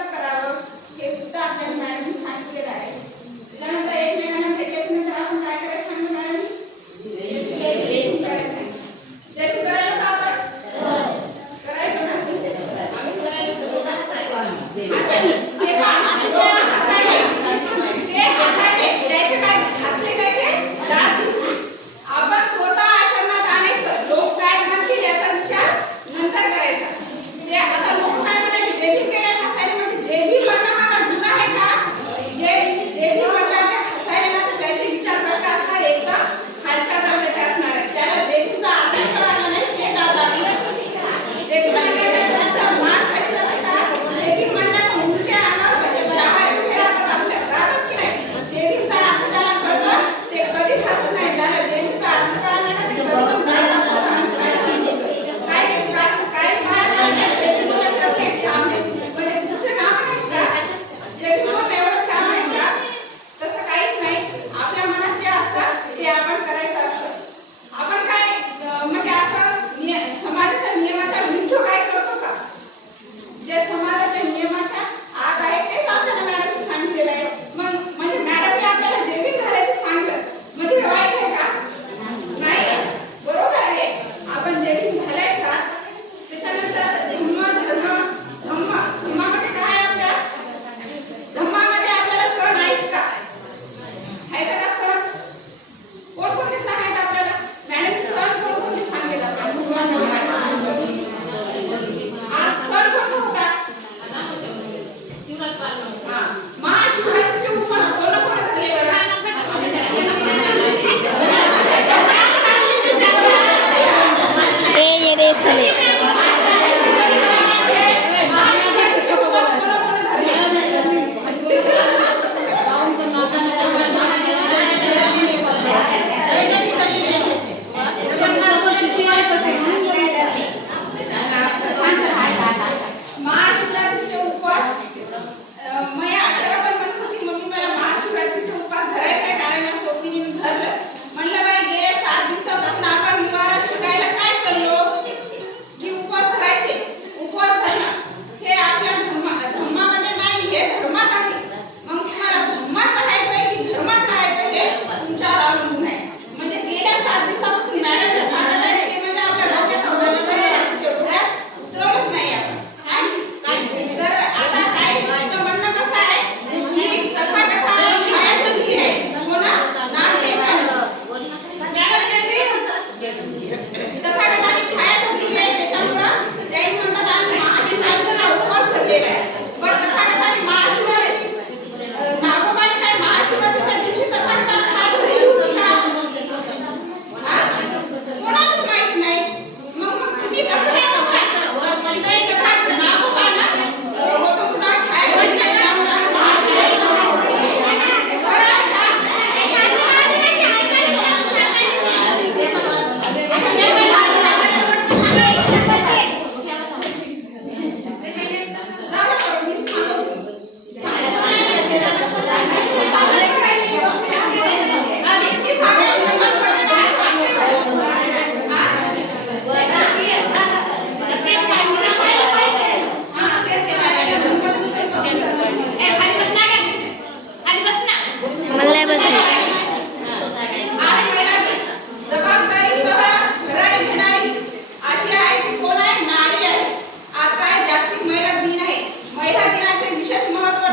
esta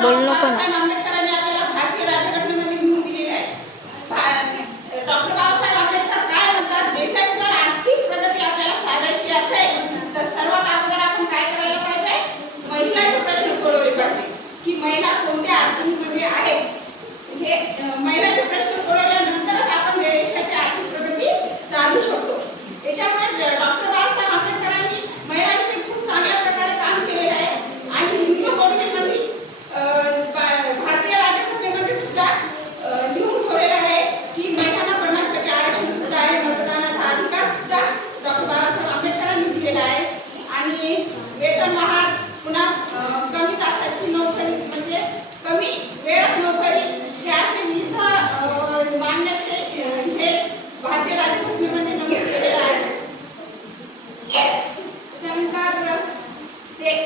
বলল কোনো? Jangan sabar. Dek,